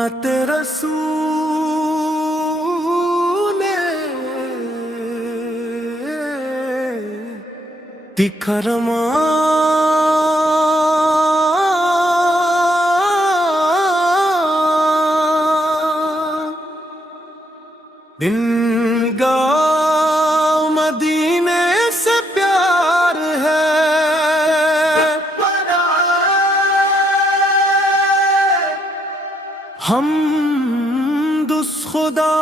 नात रसूल तिखरमा दिन गाँव मदीने से प्यार है हम दुस खुदा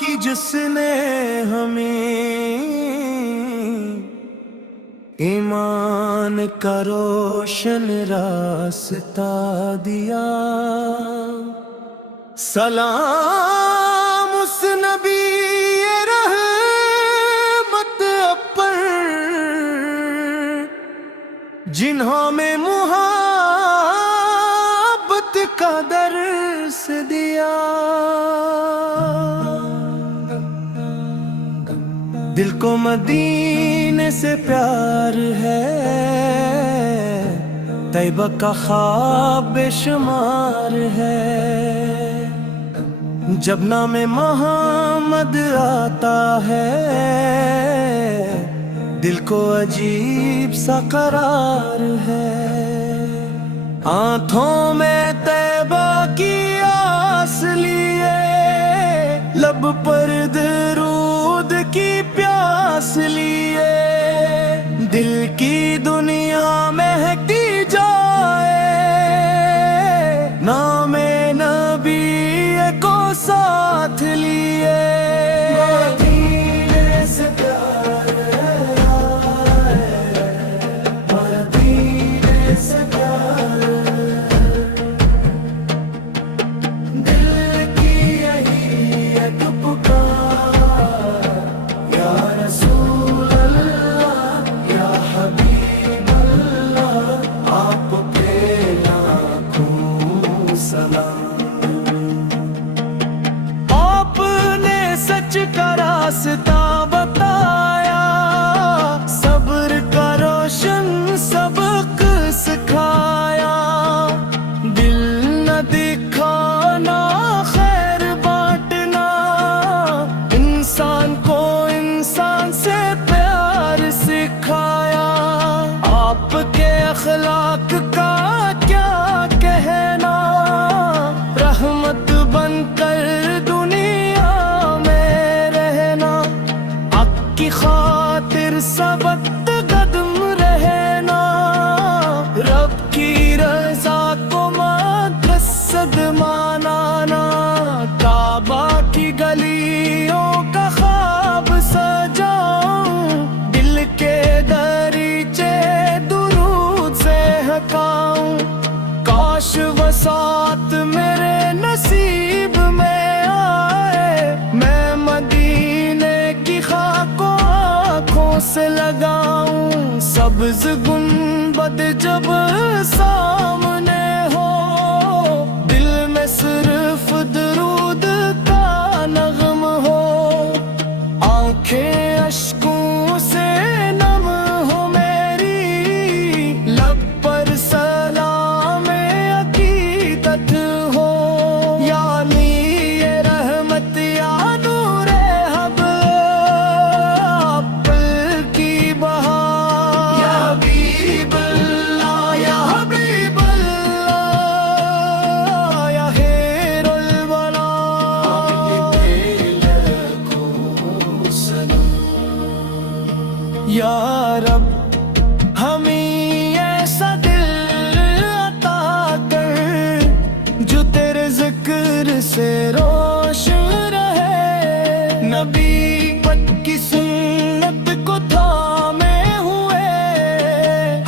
की जिसने हमें ईमान का रोशन रास्ता दिया। सलाम उस नबी रहमत पर जिन्होंने मुहब्बत का दर्स दिया। दिल को मदीने से प्यार है, तैयबा का ख्वाब बेशुमार है। जब नाम मोहम्मद आता है दिल को अजीब सा करार है। आंखों में तैयबा की आस लिए, लब पर दरूद की प्यास लिए, दिल की दुनिया महकी जाए नामे नबी को साथ लिए। मदीने से प्यार है, मदीने से प्यार, दिल की यही एक पुकार, या रसूल अल्लाह या हबीब अल्लाह, आप पे लाखों सलाम। सच का रास्ता बताया, सब्र का रोशन सबक सिखाया। दिल न दिखाना खैर बांटना, इंसान को इंसान से प्यार सिखाया। आपके अखलाक का क्या कहना, रहमत बनकर की खातिर सबक कदम रहना। रब की रज़ा को मकसद मानाना, काबा की गलियों का ख्वाब सजाऊं, दिल के दरीचे दुरूद से हकाऊं। काश वसात मेरे नसीब में आए, मैं मदीने की खाक से लगाऊं। सब्ज गुंबद जब सामने हो, दिल में सिर्फ दरूद का नग़म हो। आंखें अश्कों से नम हो मेरी, लब पर सलाम अकीदत हो। यानी ये रहमत या नूरे या रब हमें ऐसा दिल अता कर, जो तेरे जिक्र से रोशन रहे। नबी पद की सुन्नत को थामे हुए,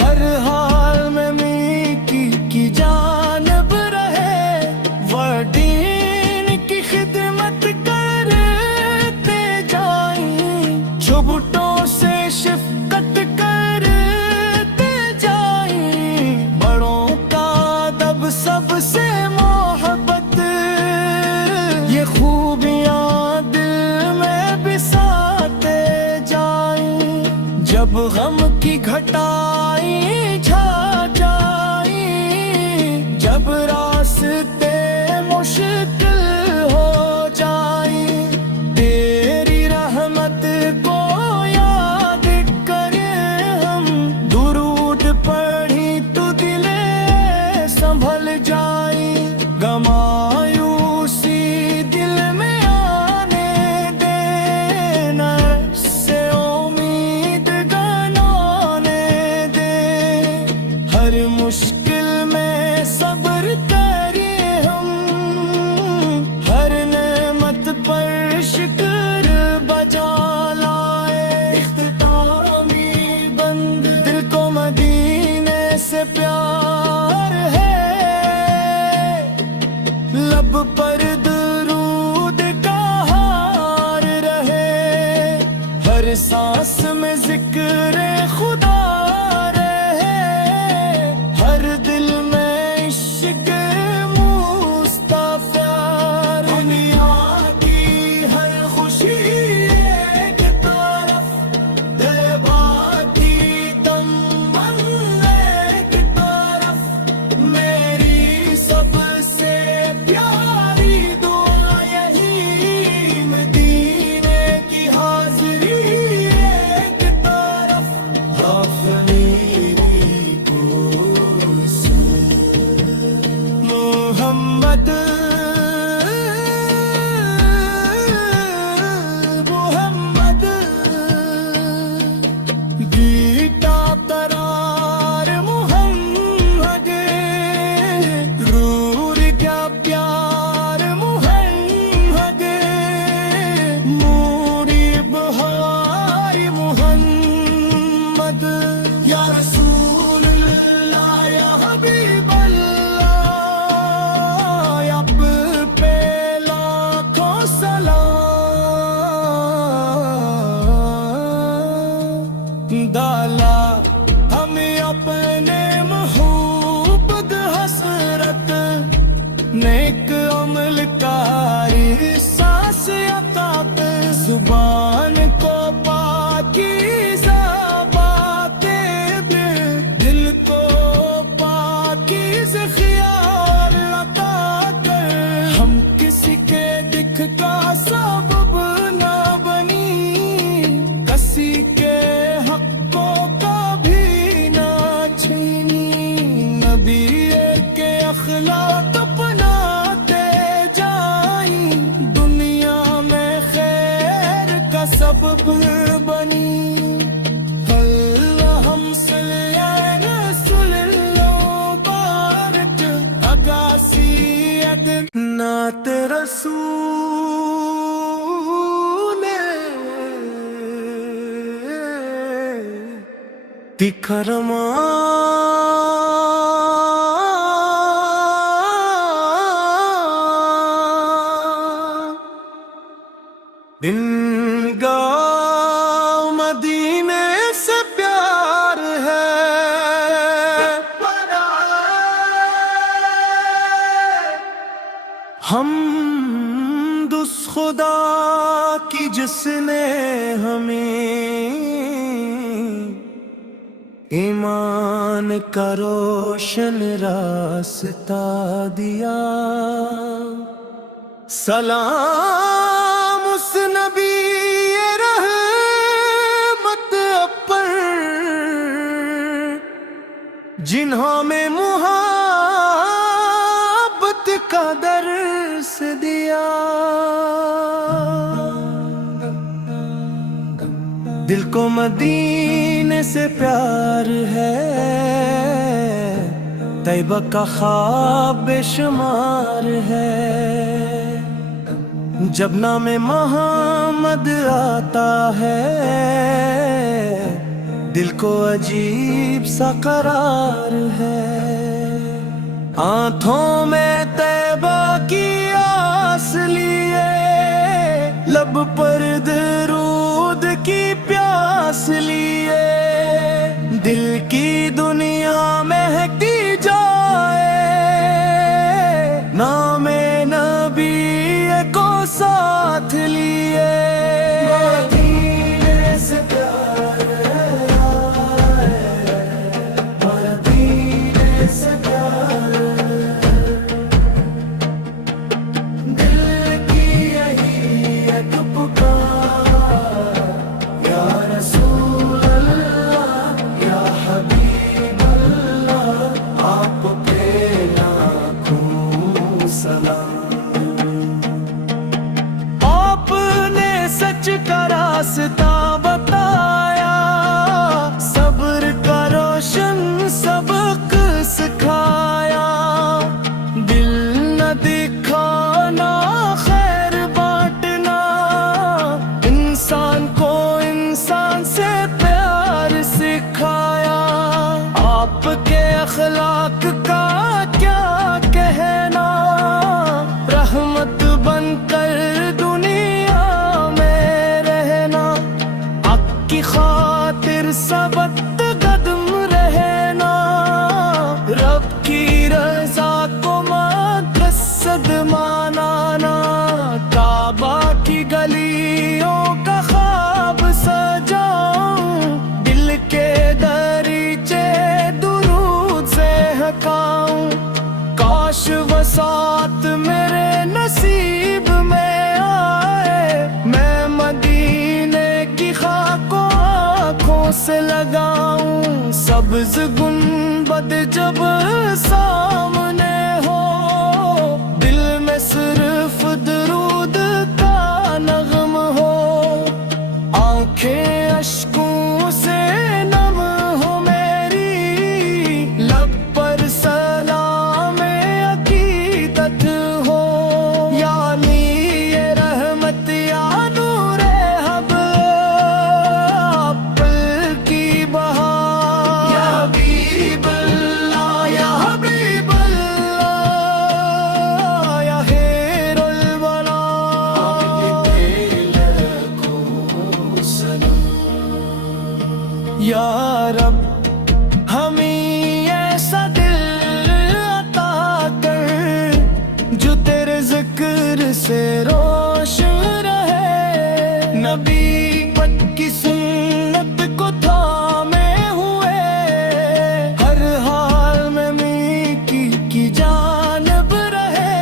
हर हाल में मीठी की जानब रहे। वर्दीन की खिदमत करते जाएं, छुबटों से शिफ़क़त करते जाएं। बड़ों का अदब सबसे मोहब्बत, ये खूबियाँ दिल में बिसाते जाएं। जब गम की घटाएं छा जाएं, जब रास्ते मुश्किल हो जाए, तेरी रहमत को याद करें हम, दुरूद पढ़ी तो दिले संभल जाए, गमायूसी दिल में आने देना, से उम्मीद गनाने दे, हर मुश्किल में सब्र करें हम, हर नेमत पर शुक्र बजा लाए, इख्तितामी बंद दिल को मदीने से प्यार है, लब पर दरूद का हार रहे, हर सांस में जिक्र खुदा रहे, हर दिल में इश्क मुस्तफा, दुनिया की हर खुशी एक तरफ, देवा की दम एक तरफ, मेरी सबसे प्यारी दुआ यही, मदीने की हाज़री एक तरफ, हाफ़िज़ी को मोहम्मद मोहम्मद गीता करार मोहम्मद, रूर क्या प्यार मोहम्मद, मूरी बहार मोहम्मद, या रसूल अल्लाह या हबीब अल्लाह, आप पे लाखों सलाम, डाला हमें अपने महबूब हसरत, नेक अमल कारी सांस अता पे, जुबान को पाकीज़ा बातें दे, दिल को पाकीज़ ख़याल अता कर, हम किसी के दिख का सबब ना बनी, किसी के हक़ों का भी ना छीनी, नबी के अखलाक अपनाते जाई, दुनिया में खैर का सबब बनी, अल्लाह हमसे या रसूलल्लाह बारक, अगासी अदन नात रसूल तिखरमा दिन गाँव मदीने से प्यार है, हम दुस खुदा की जिसने हमें ईमान का रोशन रास्ता दिया, सलाम उस नबी रहमत पर, जिन्हों में मुहब्बत का दर्स दिया, दिल को मदीने से प्यार है, तैयबा का ख्वाब बेशुमार है, जब नाम मोहम्मद आता है, दिल को अजीब सा करार है, आँखों में तैयबा की आस लिए, लब पर दरूद की प्यास लिए, दिल की दुनिया महकती जाए, नाम नबी को साथ लिए, मदीने से प्यार है, मदीने से प्यार सलाम। आपने सच का रास्ता बताया, सब्र का रोशन सबक सिखाया। दिल न दिखाना, खैर बांटना, इंसान को इंसान से प्यार सिखाया। आपके अखलाक का क्या कहना, रहमत बनकर दुनिया में रहना। हक की खातिर सबक कदम रहना, रब की रजा को मकसद मानाना। काबा की गलियों का ख्वाब सजाऊं, दिल के दरीचे दुरूद से हकाऊं। काश वो साथ मेरे नसीब में आए, मैं मदीने की खाक को आँखों से लगाऊं। सब्ज गुंबद जब सामने हो, दिल में सिर्फ दरूद का नगम हो। आंखें अश्कों से नम हो मेरी, लब पर सलाम अकीदत हो। यानी ये रहमत या नूरे हब, पल की बहार। या हबीब अल्लाह, या हबीब अल्लाह, या खैरुल वरा। या रब हमें ऐसा दिल अता कर, जो तेरे जिक्र से रोशन रहे। नबी पद की सुन्नत को थामे हुए, हर हाल में मीठी की जानब रहे।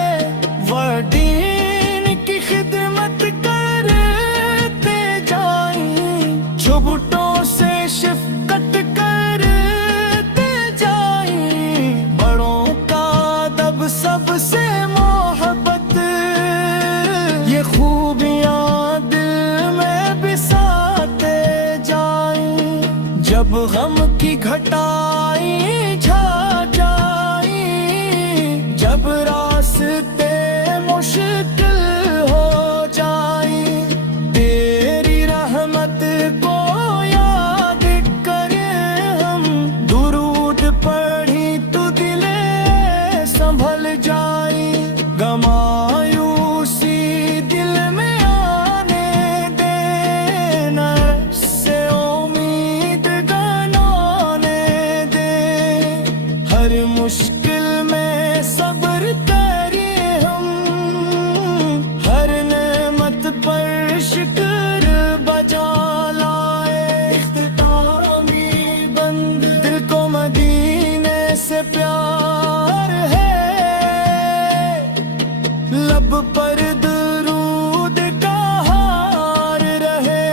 वह दीन की खिदमत करते जाएं, झुबटों से शिफकत करते जाएं। बड़ों का अदब सबसे मोहब्बत, ये खूबियां दिल में बिसाते जाएं। जब गम की घटाएं छा जाएं, जब रास्ते मुश्किल हो जाएं, तेरी रहमत को याद करें हम। दुरूद पढ़ी तो दिले संभल जाए, गमायूसी दिल में आने देना, से उम्मीद गनाने दे। हर मुश्किल में सब्र करें हम, हर नेमत पर शुक्र बजा लाए। इख्तितामी बंद दिल को मदीने से प्यार है, लब पर दरूद का हार रहे।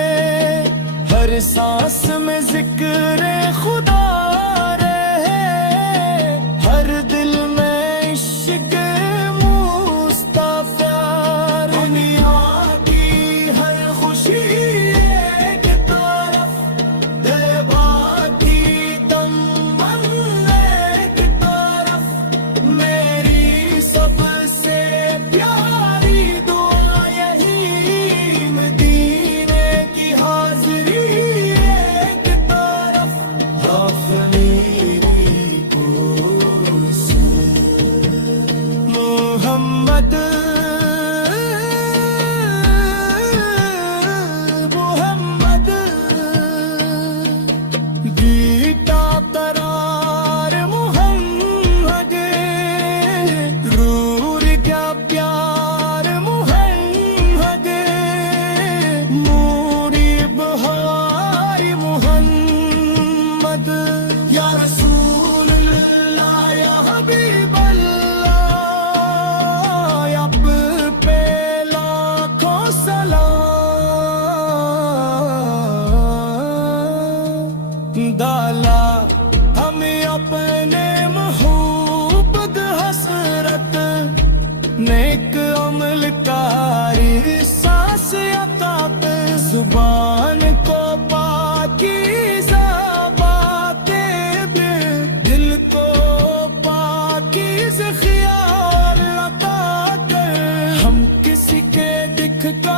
हर सांस में जिक्र खुदा रहे, हर दिल में इश्क मुस्तफा। दुनिया की हर खुशी एक तरफ, देवा की दमन एक तरफ। मेरी सबसे प्यारी दुआ यही, मदीने की हाज़िरी एक तरफ। मेरी को सुन मोहम्मद, मोहम्मद गीता करार मोहम्मद। रूर क्या प्यार मोहम्मद, मूरी बहार मोहम्मद। या रसूल अल्लाह, या हबीब अल्लाह, या نیک عمل کاری سانس عطا کر زبان کو پاکیزہ باتیں بھی دل کو پاکیزہ خیال عطا کر ہم کسی کے دکھ کا